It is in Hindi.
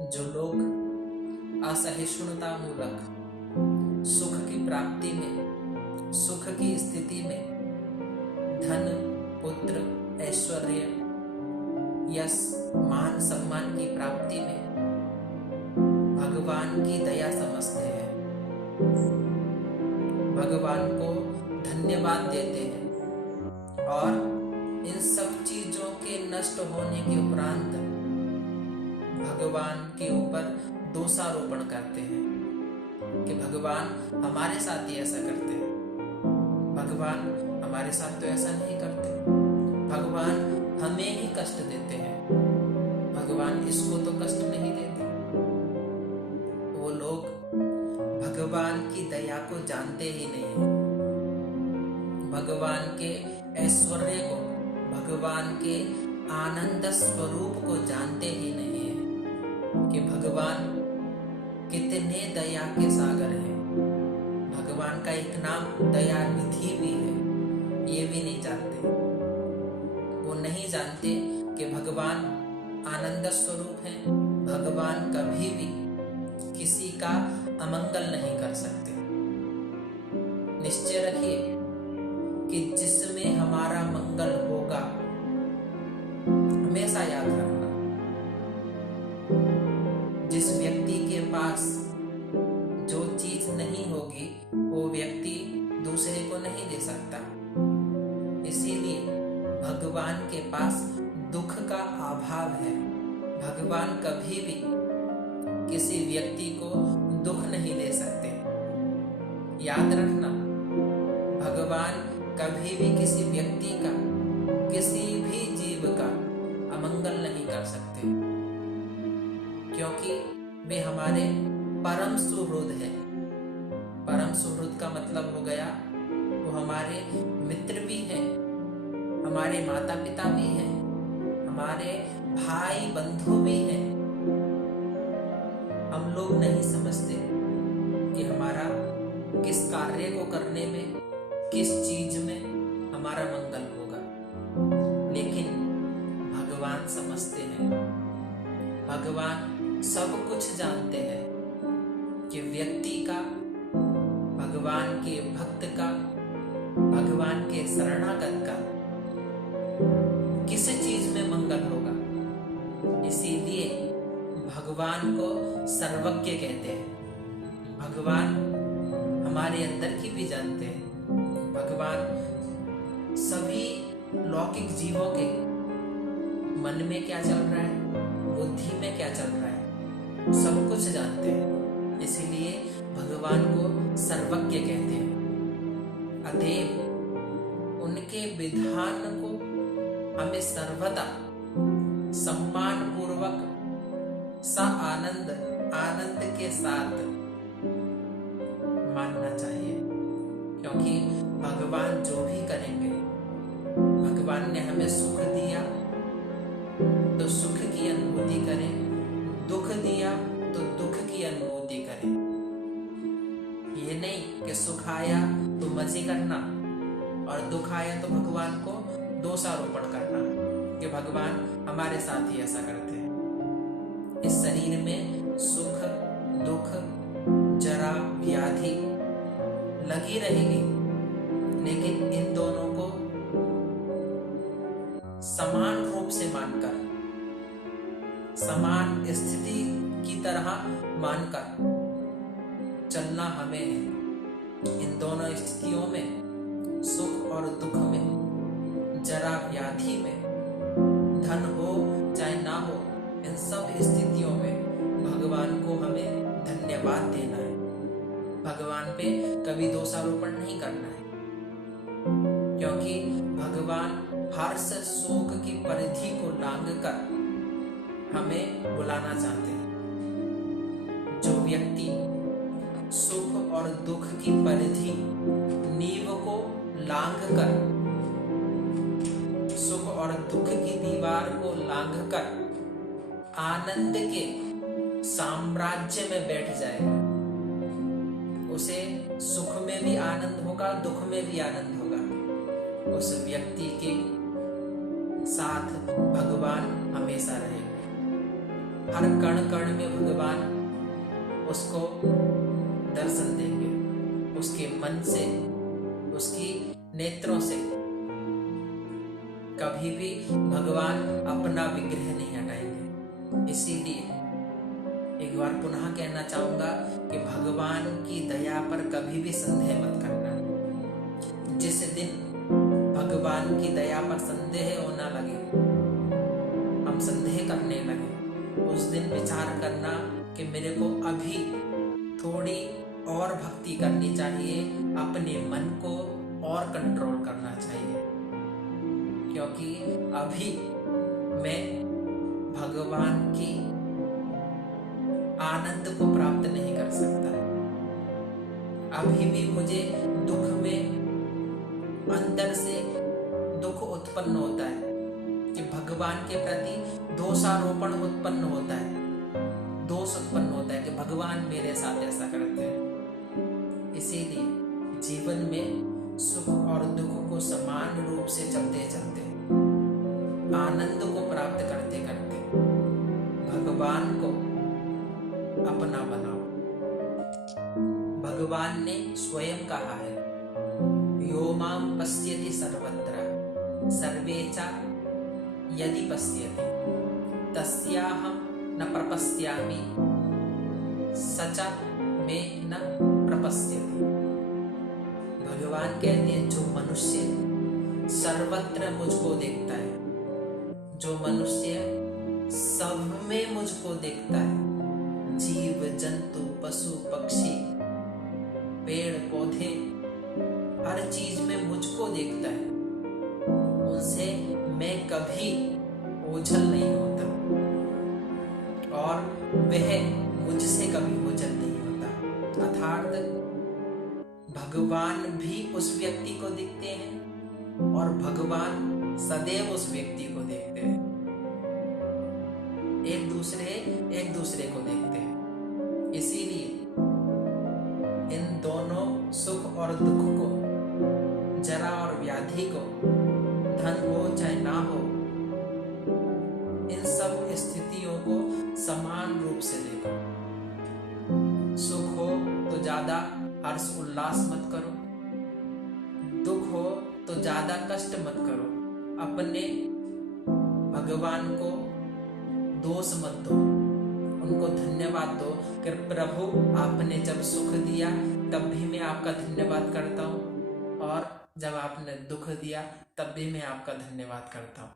जो लोग असहिष्णुता मूलक सुख की प्राप्ति में, सुख की स्थिति में, धन, पुत्र, ऐश्वर्य, यश, मान सम्मान की प्राप्ति में भगवान की दया समझते हैं, भगवान को धन्यवाद देते हैं और इन सब चीजों के नष्ट होने के उपरांत भगवान के ऊपर दोषारोपण करते हैं कि भगवान हमारे साथ ही ऐसा करते हैं, भगवान हमारे साथ तो ऐसा नहीं करते, भगवान हमें ही कष्ट देते हैं, भगवान इसको तो कष्ट नहीं देते। वो लोग भगवान की दया को जानते ही नहीं है, भगवान के ऐश्वर्य को, भगवान के आनंद स्वरूप को जानते ही नहीं है कि भगवान कितने दया के सागर हैं। भगवान का एक नाम दया निधि भी है, ये भी नहीं जानते। वो नहीं जानते कि भगवान आनंद स्वरूप है, भगवान कभी भी किसी का अमंगल नहीं कर सकते। निश्चय रखिए कि जिसमें हमारा मंगल होगा, हमेशा याद रखना, जिस व्यक्ति के पास जो चीज नहीं होगी वो व्यक्ति दूसरे को नहीं दे सकता। इसीलिए भगवान के पास दुख का अभाव है, भगवान कभी भी किसी व्यक्ति को दुख नहीं दे सकते। याद रखना, भगवान कभी भी किसी व्यक्ति का, किसी भी जीव का अमंगल नहीं कर सकते, क्योंकि वे हमारे परम सुहृद हैं। परम सुहृद का मतलब हो गया वो हमारे मित्र भी हैं, हमारे माता पिता भी हैं, हमारे भाई बंधु भी हैं। हम लोग नहीं समझते कि हमारा किस कार्य को करने में, किस चीज में हमारा मंगल होगा, लेकिन भगवान समझते हैं। भगवान सब कुछ जानते हैं कि व्यक्ति का, भगवान के भक्त का, भगवान के शरणागत का किस चीज में मंगल होगा। इसीलिए भगवान को सर्वज्ञ कहते हैं। भगवान हमारे अंदर की भी जानते हैं। भगवान सभी लौकिक जीवों के मन में क्या चल रहा है, बुद्धि में क्या चल रहा है, सब कुछ जानते हैं। इसीलिए भगवान को सर्वज्ञ कहते हैं। अतएव उनके विधान को हमें सर्वदा सम्मान पूर्वक आनंद के साथ मानना चाहिए, क्योंकि भगवान जो भी करेंगे, भगवान ने हमें सुख दिया तो सुख की अनुभूति करें, दुख दिया तो दुख की अनुभूति करें। ये नहीं कि सुख आया तो मजे करना और दुख आया तो भगवान को दोषारोपण करना कि भगवान हमारे साथ ही ऐसा करते हैं। इस शरीर में सुख, दुख, जरा, व्याधि लगी रहेगी, लेकिन इन दोनों को समान रूप से मानकर, समान स्थिति की तरह मानकर चलना हमें है। इन दोनों स्थितियों में, सुख और दुख में, जरा व्याधि में, धन हो चाहे ना हो, इन सब स्थितियों में भगवान को हमें धन्यवाद देना है। भगवान पे कभी दोषारोपण नहीं करना है, क्योंकि भगवान हर्ष शोक की परिधि को लांघकर हमें बुलाना चाहते हैं। जो व्यक्ति सुख और दुख की परिधि, नींव को लांघकर, सुख और दुख की दीवार को लांघकर आनंद के साम्राज्य में बैठ जाएगा, उसे सुख में भी आनंद होगा, दुख में भी आनंद होगा। उस व्यक्ति के साथ भगवान हमेशा रहेगा। हर कण कण में भगवान उसको दर्शन देंगे, उसके मन से, उसकी नेत्रों से। कभी भी भगवान अपना विग्रह नहीं हटाएंगे। इसीलिए एक बार पुनः कहना चाहूंगा कि भगवान की दया पर कभी भी संदेह मत करना। जिस दिन भगवान की दया पर संदेह होना लगे, हम संदेह करने लगे, उस दिन विचार करना कि मेरे को अभी थोड़ी और भक्ति करनी चाहिए, अपने मन को और कंट्रोल करना चाहिए, क्योंकि अभी मैं भगवान की आनंद को प्राप्त नहीं कर सकता। अभी भी मुझे दुख में अंदर से दुख उत्पन्न होता है कि भगवान के प्रति दोषारोपण उत्पन्न होता है, दोष उत्पन्न होता है कि भगवान मेरे साथ ऐसा करते हैं। इसीलिए जीवन में सुख और दुख को समान रूप से चलते चलते, आनंद को प्राप्त करते करते भगवान को अपना बनाओ। भगवान ने स्वयं कहा है, यो मां पश्यति सर्वत्र सर्वे च यदि पश्यति तस्याहं न प्रपश्यामि स च मे न प्रपश्यति। भगवान कहते हैं, जो मनुष्य सर्वत्र मुझको देखता है, जो मनुष्य सब में मुझको देखता है, जीव जंतु पशु पक्षी पेड़ पौधे हर चीज में मुझको देखता है, उनसे मैं कभी ओझल नहीं होता और वह मुझसे कभी ओझल नहीं होता। अर्थात भगवान भी उस व्यक्ति को देखते हैं और भगवान सदैव उस व्यक्ति को देखते हैं। एक दूसरे को देखते हैं। इसीलिए इन दोनों सुख और दुख को, जरा और व्याधि को, धन हो चाहे ना हो, इन सब स्थितियों को समान रूप से देखो। सुख हो तो ज्यादा हर्ष उल्लास मत करो, दुख हो तो ज्यादा कष्ट मत करो। अपने भगवान को दोष मत दो, उनको धन्यवाद दो कि प्रभु आपने जब सुख दिया तब भी मैं आपका धन्यवाद करता हूँ, और जब आपने दुख दिया तब भी मैं आपका धन्यवाद करता हूँ।